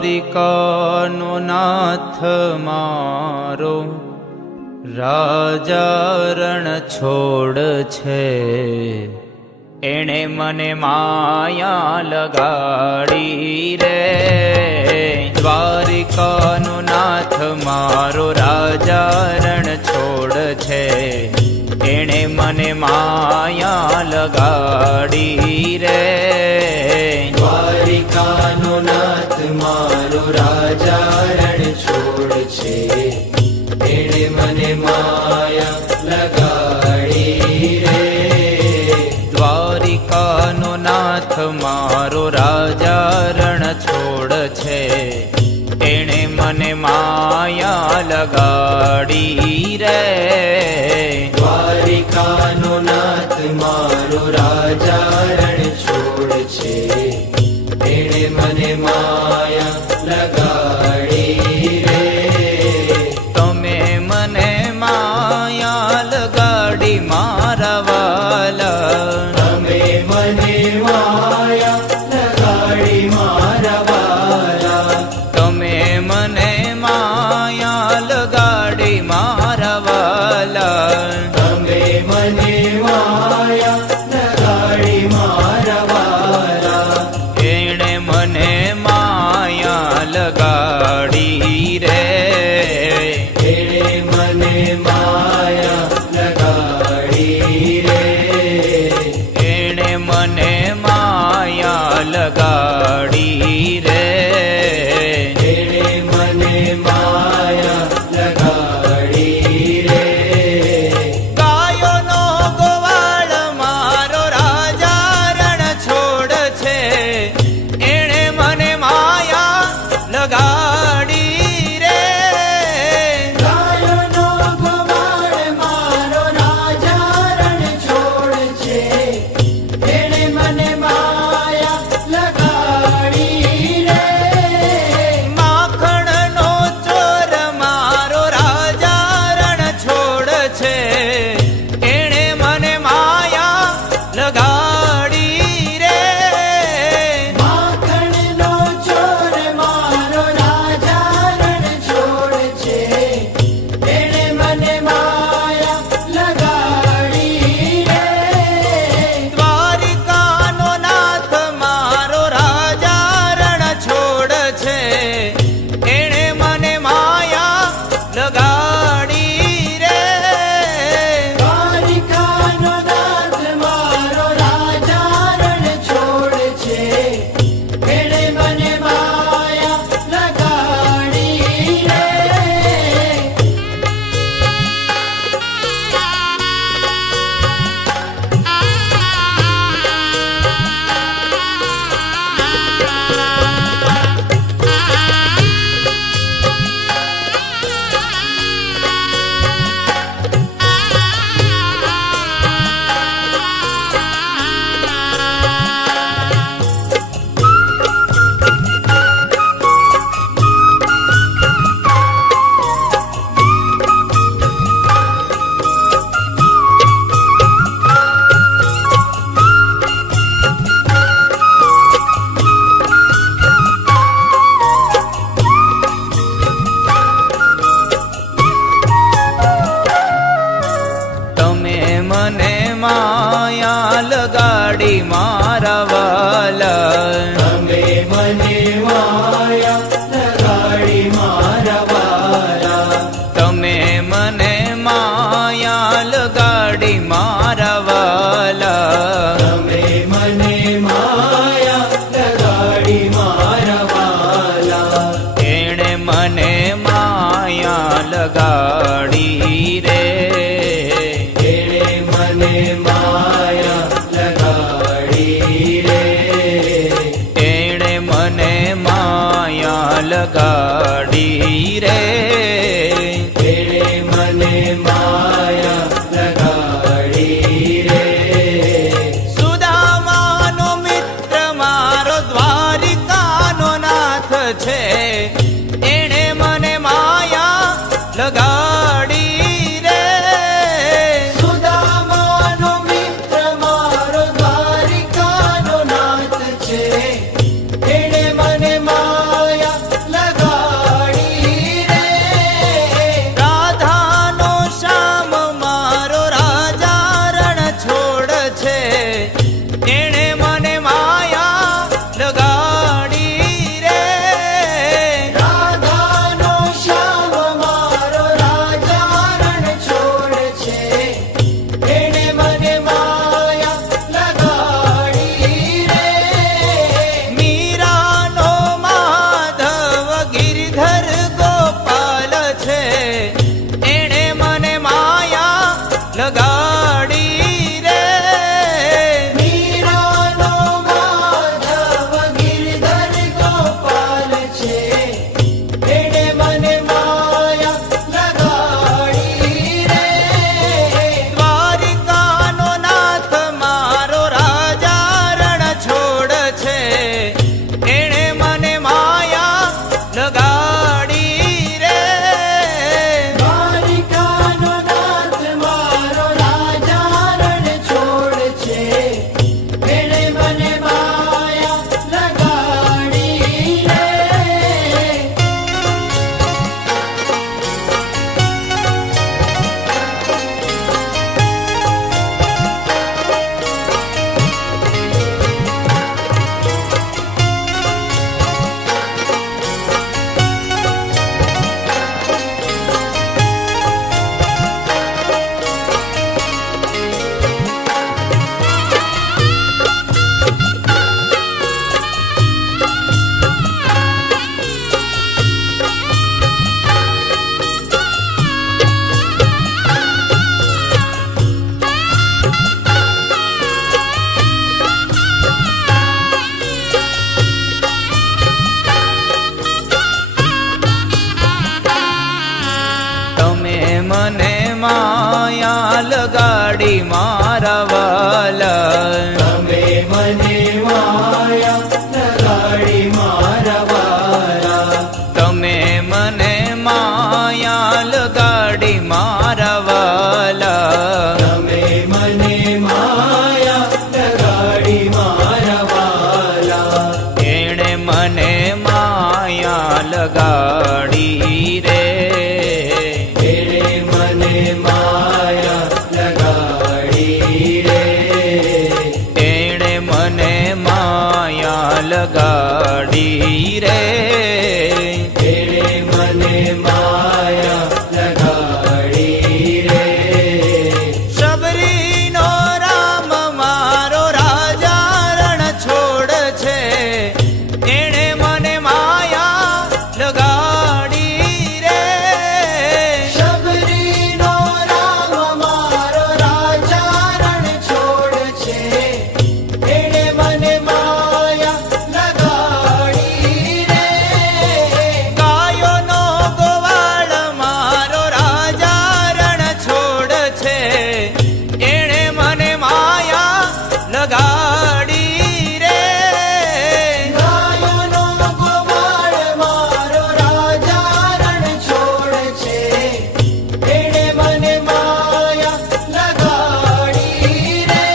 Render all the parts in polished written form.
દ્વારિકાનો નાથ મારો રાજા રણ છોડ છે, એણે મને માયા લગાડી રે. દ્વારિકાનો નાથ મારો રાજા રણ છોડ છે, એણે મને માયા લગાડી રે. દ્વારિકાનો નાથ મારો રાજા રણ છોડ છે, એણે મને માયા લગાડી રે. દ્વારિકાનો નાથ મારો રાજા રણ છોડ છે, એણે મને માયા લગાડી રે. દ્વારિકાનો નાથ મારો રાજા રણ છોડ છે, એણે મને માયા લગાડી રે. તમે મને માયા લગાડી મારા વાલા, તમે મને માયા લગાડી મારા વાલા. તમે મને માયા લગાડી મારા વાલા. તમે મને માયા લગાડી મારા વાલા. એણે મને માયા લગાડી રે. એણે મને માયા લગાડી રે. એણે મને માયા લગાડી રે. એણે મને માયા લગાડી રે. ગાયોનો ગોવાળ મારો રાજા રણ છોડ છે, એણે મને માયા લગાડી રે. ગાયોનો ગોવાળ મારો રાજા રણ છોડ છે, એણે મને માયા લગાડી રે. માખણનો ચોર મારો રાજા રણ છોડ છે, એણે મને માયા લગાડી રે. માખણનો ચોર મારો રાજા રણ છોડ છે, એણે મને માયા લગાડી રે. દ્વારિકાનો નાથ મારો રાજા રણ છોડ છે, એણે મને માયા લગાડી રે. દ્વારિકાનો નાથ મારો રાજા રણ છોડ છે, એણે મને માયા લગાડી રે. તમે મને માયા લગાડી મારા વાલા. તમે મને માયા લગાડી મારા વાલા. તમે મને માયા લગાડી મારા વાલા. તમે મને માયા લગાડી મારા વાલા. એણે મને માયા લગાડી રે. એણે મને માયા લગાડી રે. એણે મને માયા લગાડી રે. એણે મને માયા લગાડી રે. સુદામાનો મિત્ર મારો દ્વારિકાનો નાથ છે, એણે મને માયા લગાડી માયા લગાડી મારા વાલા. તમે મને માયા લગાડી મારા વાલા. તમે મને માયા લગાડી મારા વાલા. તમે મને માયા લગાડી મારા વાલા. એણે મને માયા લગાડી રે. એણે મને માયા લગાડી રે. એણે મને માયા લગાડી રે. એણે મને માયા લગાડી રે. શબરીનો રામ મારો રાજા રણ છોડ છે. એણે મને માયા લગાડી રે. શબરીનો રામ મારો રાજા રણ છોડ છે. એણે મને માયા લગાડી રે. ગાયોનો ગોવાળ મારો રાજા રણ છોડ છે. એણે મને માયા લગાડી રે. ગાયોનો ગોવાળ મારો રાજા રણ છોડ છે. એણે મને માયા લગાડી રે.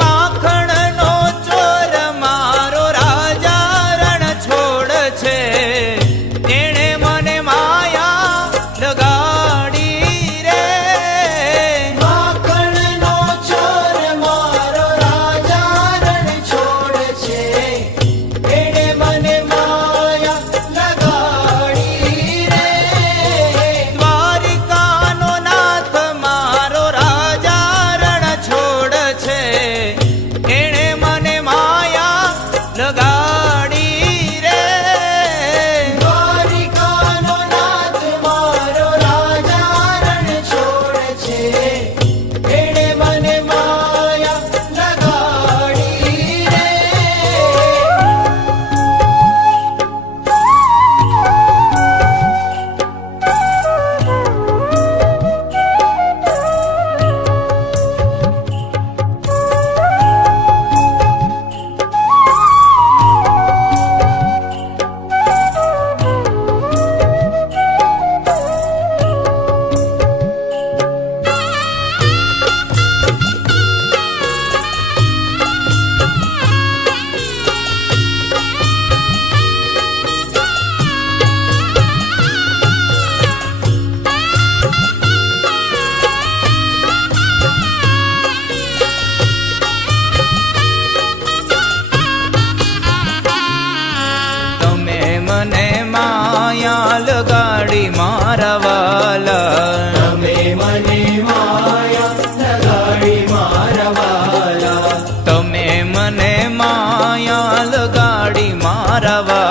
માખણનો ચોર મારો રાજા રણ છોડ છે. એણે મને માયા લગાડી રે. માખણનો ચોર મારો રાજા રણ છોડ છે. એણે મને માયા લગાડી રે. દ્વારિકાનો નાથ મારો રાજા રણ છોડ છે. એણે મને માયા લગાડી રે. દ્વારિકાનો નાથ મારો રાજા રણ છોડ છે. એણે મને માયા લગાડી રે. તમે મને માયા લગાડી મારા વાલા. તમે મને માયા લગાડી મારા વાલા. તમે મને માયા લગાડી મારા વાલા.